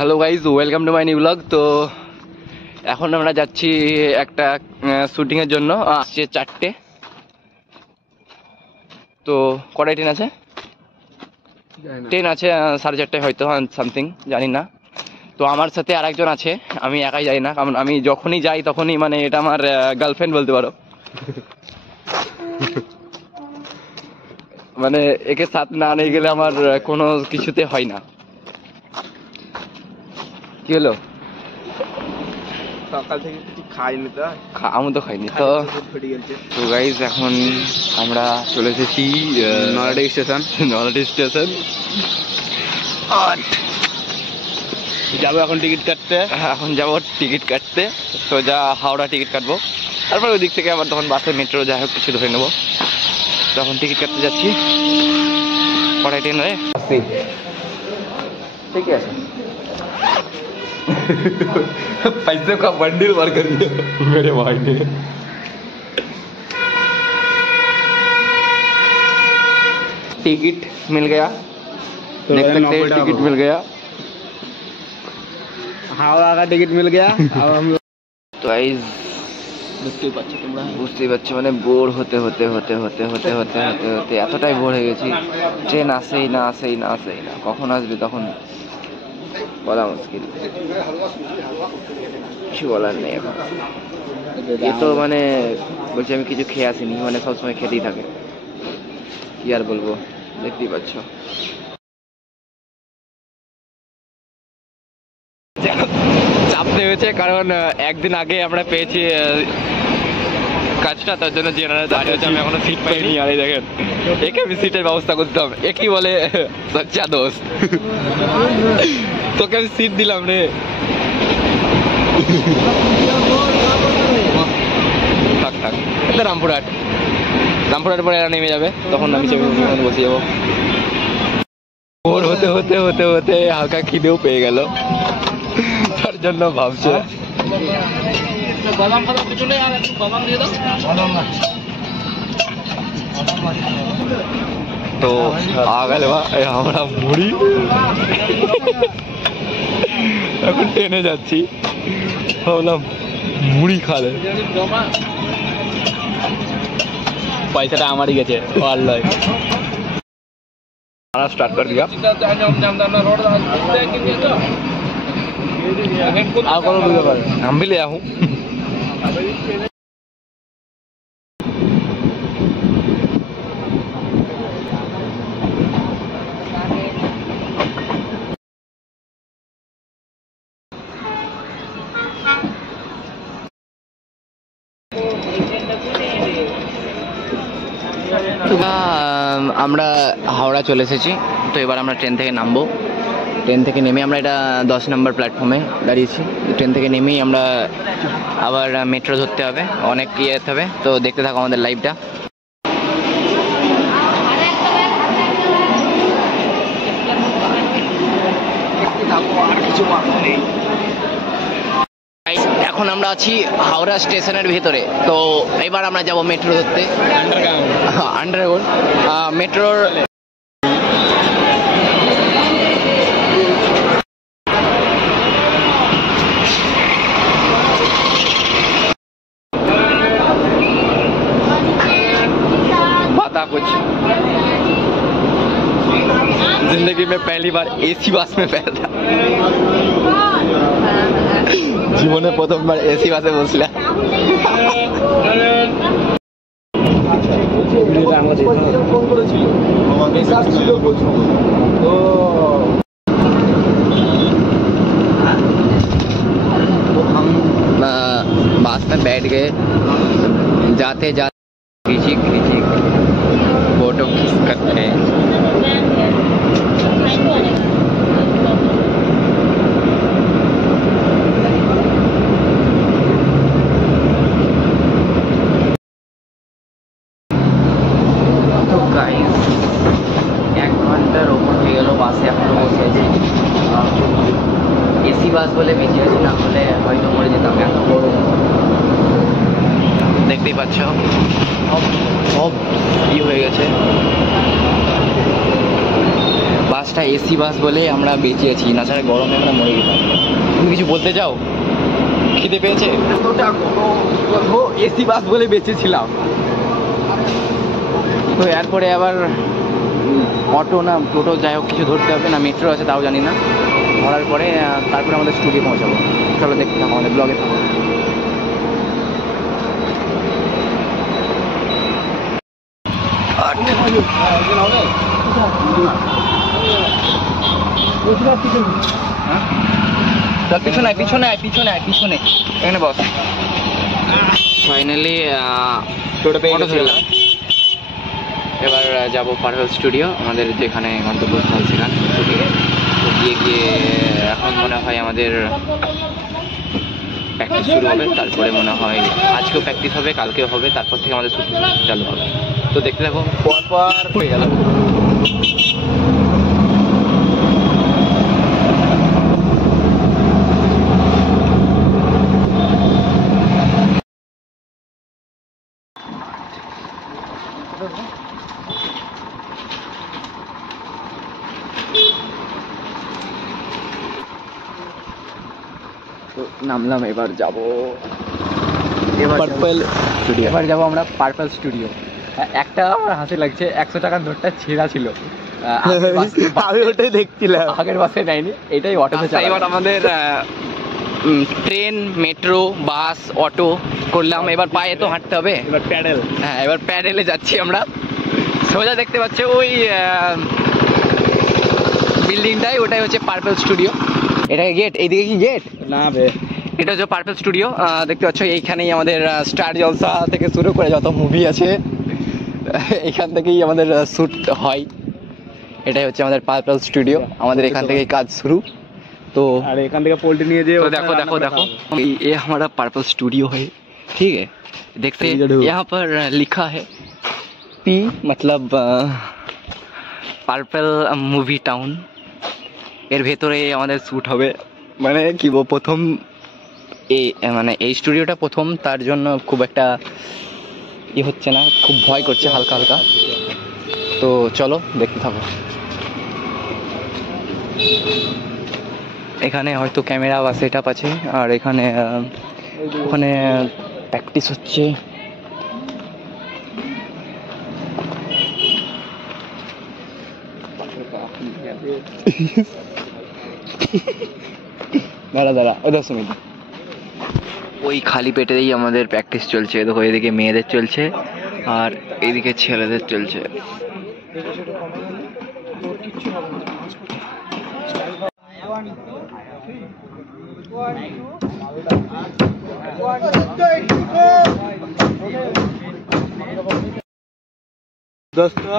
Hello guys, welcome to my new blog. তো এখন আমরা যাচ্ছি একটা শুটিংয়ের জন্য। আসছে 4টে। তো কটায় ট্রেন আছে? ট্রেন আছে 4:30 হয়তো, সামথিং, জানি না। তো আমার সাথে আরেকজন আছে, আমি একাই যাই না, কারণ আমি যখনই যাই তখনই মানে এটা আমার গার্লফ্রেন্ড বলতে পারো। মানে একে সাথ না নিয়ে গেলে আমার কোনো কিছুতে হয় না। কি হলো? সকাল থেকে কিছু খাইনি তো, আমি তো খাইনি তো। তো গাইজ এখন আমরা চলে এসেছি নলহাটি স্টেশন। নলহাটি স্টেশন যাবো এখন টিকিট কাটতে। এখন যাবো টিকিট কাটতে, সোজা হাওড়া টিকিট কাটবো, তারপর ওই দিক থেকে আবার তখন বাসে মেট্রো যাই হোক কিছু ধরে নেবো। তখন টিকিট কাটতে যাচ্ছি। কটায় ট্রেন রে? ঠিক আছে। पैसे का बंडल भर कर दिया मेरे भाई ने। टिकट मिल गया, देख सकते हैं, टिकट मिल गया, हावड़ा का टिकट मिल गया। अब हम তো গাইস বুঝতেই পারছি মানে বোর হতে হতে হতে হতে হতে হতে হতে হতে এতটাই বোর হয়ে গেছি। ট্রেন আসেই না আসেই না আসেই না, কখন আসবে তখন বলা মুশকিল, কিছু বলার নেই এখন। এ তো মানে বলছি আমি কিছু খেয়ে আসিনি, মানে সবসময় খেতেই থাকে, কি আর বলবো, দেখতেই পাচ্ছ। চাপ হয়েছে কারণ একদিন আগে আমরা পেয়েছি কাজটা, তার জন্য জেনারেল দাঁড়িয়ে হচ্ছে। আমি এখনো সিট পাইনি, আর এই দেখেন একে আমি সিটের ব্যবস্থা করতাম, একই বলে সচ্চা দোষ। তোকে আমি সিট দিলাম রে। থাক থাক, এটা রামপুরহাট পরে এরা নেমে যাবে, তখন আমি বসে যাবো। ভোর হতে হতে হতে হতে হালকা খিদেও পেয়ে গেল, তার জন্য ভাবছে তো আগলে আমরা মুড়ি এখন ট্রেনে যাচ্ছি, ভাবলাম মুড়ি খালে। পয়সাটা আমারই গেছে, আর লয়। स्टार्ट कर दिया। हम भी ले आया हूँ। আমরা হাওড়া চলে এসেছি। তো এবার আমরা ট্রেন থেকে নামবো। ট্রেন থেকে নেমে আমরা এটা 10 নম্বর প্ল্যাটফর্মে দাঁড়িয়েছি। ট্রেন থেকে নেমেই আমরা আবার মেট্রো ধরতে হবে, অনেক ইয়ে যেতে হবে। তো দেখতে থাকো আমাদের লাইভটা। এখন আমরা আছি হাওড়া স্টেশনের ভিতরে। তো এবার আমরা যাব মেট্রো ধরতে, আন্ডারগ্রাউন্ড মেট্রোর। पता कुछ जिंदगी में पहली बार एसी बस में बैठा, জীবনে প্রথমবার এসি বাসে বসলাম। बस में बैठ गए, जाते जाते खींची खींची फोटो खींच करते हैं। এসি বাস বলে বেঁচে আছি, না হলে হয়তো মরে যেতাম, এত বড়। দেখতেই পাচ্ছ সব ই হয়ে গেছে। বাসটা এসি বাস বলে আমরা বেঁচে আছি, না ছাড়া গরমে আমরা মরে যেতাম। তুমি কিছু বলতে চাও? খিদে পেয়েছে? এসি বাস বলে বেঁচেছিলাম। তো এরপরে আবার অটো না টোটো যাই হোক কিছু ধরতে হবে, না মেট্রো আছে তাও জানি না। ধরার পরে তারপরে আমাদের স্টুডিও পৌঁছাবো। চলো দেখতে থাকো, আমাদের ব্লগে থাকো। পিছনে পিছনে পিছনে পিছনে এখানে বস। ফাইনালি টোটো পেয়ে অটো গেছিলাম। ধরলাম। এবার যাবো পারভেল স্টুডিও, আমাদের যেখানে গন্তব্যস্থল সেখানে শুটিংয়ে। তো গিয়ে এখন মনে হয় আমাদের প্র্যাকটিস শুরু হবে। তারপরে মনে হয় আজকেও প্র্যাকটিস হবে, কালকেও হবে, তারপর থেকে আমাদের শুটিং চালু হবে। তো দেখতে থাকো। পর হয়ে গেল। তো নামলাম, এবার যাবো পার্পল স্টুডিও। এবার যাবো আমরা পার্পল স্টুডিও। একটা আমার হাসি লাগছে, 100 টাকার নোটটা ছেঁড়া ছিল। আমি ওটাই দেখছিলাম। আগের বাসে নেয়নি, এটাই অটোতে চাই। এবার আমাদের ট্রেন, মেট্রো, বাস, অটো করলাম, এবার পায়ে তো হাঁটতে হবে। এবার প্যাডেল। হ্যাঁ, এবার প্যাডেলে যাচ্ছি আমরা। সোজা দেখতে পাচ্ছ ওই বিল্ডিংটাই, ওটাই হচ্ছে পার্পল স্টুডিও। এটা গেট, এইদিকে কি গেট? না বে, এটা হচ্ছে পার্পল স্টুডিও। দেখতে পাচ্ছ এইখানেই আমাদের স্টার জলসা থেকে শুরু করে যত মুভি আছে এইখান থেকেই আমাদের শ্যুট হয়। এটাই হচ্ছে আমাদের পার্পল স্টুডিও, আমাদের এখান থেকেই কাজ শুরু। तो আর এখান থেকে পোল্ট্রি নিয়ে যে तो देखो देखो देखो ये हमारा पर्पल स्टूडियो है, ठीक है। देखते हैं यहाँ पर लिखा है पी मतलब পার্পল মুভি টাউন। এর ভেতরে আমাদের শ্যুট হবে। মানে কি প্রথম মানে এই স্টুডিওটা প্রথম, তার জন্য খুব একটা হচ্ছে না, খুব ভয় করছে হালকা হালকা। তো চলো দেখতে থাকো। এখানে হয়তো ক্যামেরা বা সেট আপ আছে, আর এখানে ওখানে প্র্যাকটিস হচ্ছে। দাঁড়া দাঁড়া, ও 10 মিনিট। ওই খালি পেটেই আমাদের প্র্যাকটিস চলছে। দেখো এদিকে মেয়েদের চলছে আর এইদিকে ছেলেদের চলছে। दोस्तों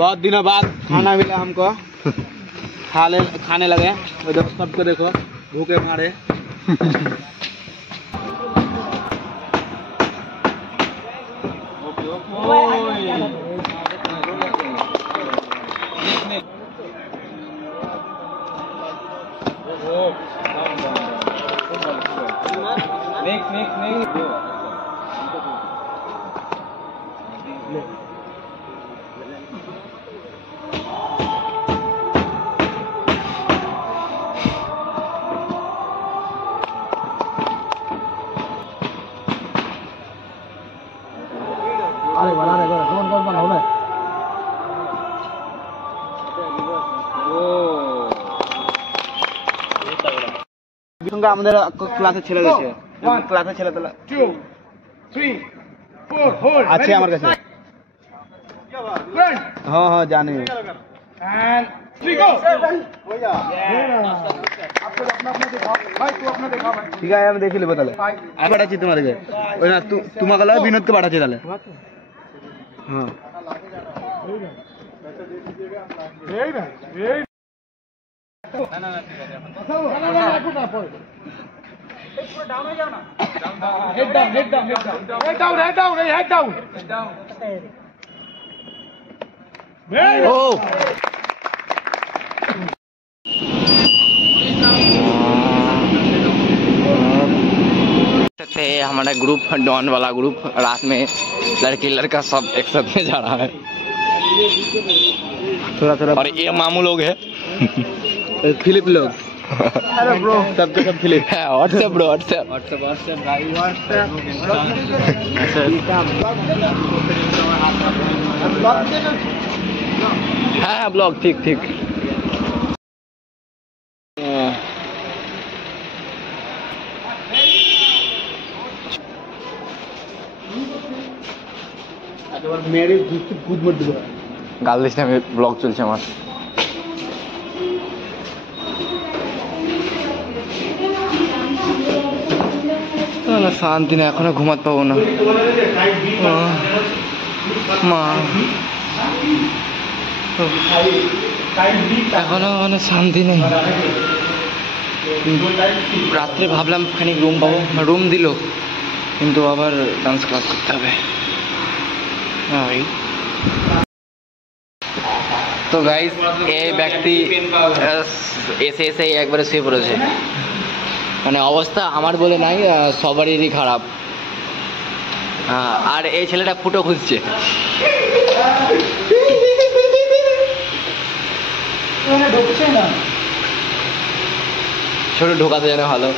बहुत दिनों बाद खाना मिला हमको, खाने लगे। और जब सबको देखो भूखे मारे। अरे बना रे, कौन कौन बना होगा? সঙ্গে আমাদের ক্লাসে ছেলে গেছে, ক্লাসে ছেলে তোলা 2 3 4 হোল্ড আছে আমার কাছে। हाँ हाँ जाने and 3 go हो जा। आपको अपना अपना दिखाओ भाई, तू अपना दिखा भाई। ठीक है আমি দেখি লিবো তাহলে। আমি পাঠাচ্ছি তোমাদেরকে। ওই না তোমাকে লাগে বিনোদকে পাঠাচ্ছি তাহলে। হ্যাঁ এই না এই না না ঠিক আছে না না রাখো না পড়ে এই পুরো ডাউন হয়ে যাও না। Head down head down head down head down head down head down head down. ओ थे हमारा ग्रुप डॉन वाला ग्रुप, रात में लड़की लड़का सब एक साथ में जा रहा है। थोड़ा थोड़ा। और ये मामू लोग है। फिलिप लोग। अरे ब्रो सब तो सब फिलिप। WhatsApp bro WhatsApp. व्हाट्सएप भाई व्हाट्सएप। हाँ ब्लॉग ठीक ठीक। मेरे दूसरे कूद मत दो। গাল দিস না, আমি ব্লগ চলছে আমার। না শান্তি না, এখনো ঘুমাতে পাবো না। মা এখনো মানে শান্তি নেই। রাত্রে ভাবলাম খানিক রুম পাবো, রুম দিল, কিন্তু আবার ডান্স ক্লাস করতে হবে। তো গাইস এই ব্যক্তি এসে এসে একবারে শুয়ে পড়েছে। মানে অবস্থা আমার বলে নাই, সবারই খারাপ। আর এই ছেলেটা ফুটো খুঁজছে। ছোট ঢোকাতে জানে ভালো।